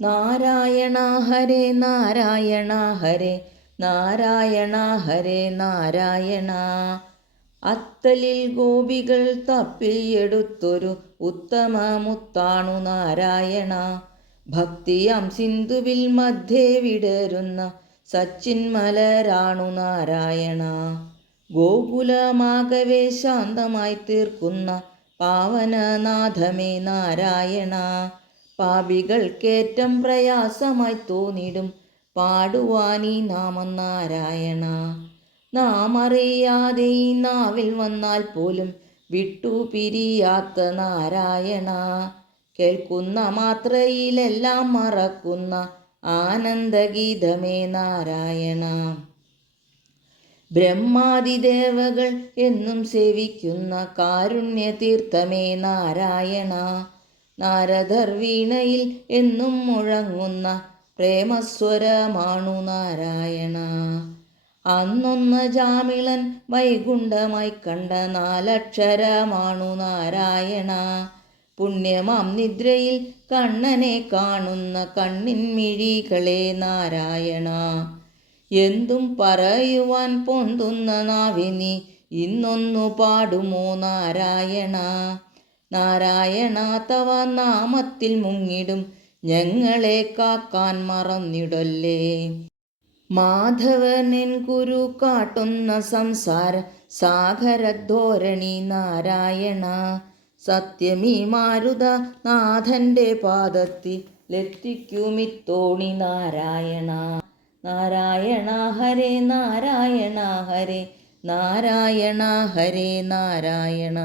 നാരായണ ഹരേ നാരായണ ഹരേ നാരായണ ഹരേ നാരായണ. അത്തലിൽ ഗോപികൾ തപ്പിയെടുത്തൊരു ഉത്തമമുത്താണു നാരായണ. ഭക്തിയാം സിന്ധുവിൽ മധ്യേ വിടരുന്ന സച്ചിന്മലരാണു നാരായണ. ഗോകുലമാകവേ ശാന്തമായി തീർക്കുന്ന പാവനനാഥമേ നാരായണ. പാപികൾക്കേറ്റം പ്രയാസമായി തോന്നിടും പാടുവാനീ നാമം നാരായണ. നാം അറിയാതെ ഈ നാവിൽ വന്നാൽ പോലും വിട്ടുപിരിയാത്ത നാരായണ. കേൾക്കുന്ന മാത്രയിലെല്ലാം മറക്കുന്ന ആനന്ദഗീതമേ നാരായണ. ബ്രഹ്മാദിദേവകൾ എന്നും സേവിക്കുന്ന കാരുണ്യതീർത്ഥമേ നാരായണ. നാരദർ വീണയിൽ എന്നും മുഴങ്ങുന്ന പ്രേമസ്വരമാണു നാരായണ. അന്നൊന്ന് ജാമിളൻ വൈകുണ്ഠമായി കണ്ട നാലക്ഷരമാണു നാരായണ. പുണ്യമാം നിദ്രയിൽ കണ്ണനെ കാണുന്ന കണ്ണിൻമിഴികളെ നാരായണ. എന്തും പറയുവാൻ പൊന്തുന്ന നാവിനി ഇന്നൊന്നു പാടുമോ നാരായണ. നാരായണ തവ നാമത്തിൽ മുങ്ങിടും ഞങ്ങളെ കാക്കാൻ മറന്നിടല്ലേ. മാധവനൻ ഗുരു കാട്ടുന്ന സംസാര സാഗരധോരണി നാരായണ. സത്യമീ മാരുത നാഥന്റെ പാദത്തിൽ എത്തിക്കുമിത്തോണി നാരായണ. നാരായണ ഹരേ നാരായണ ഹരേ നാരായണ ഹരേ നാരായണ.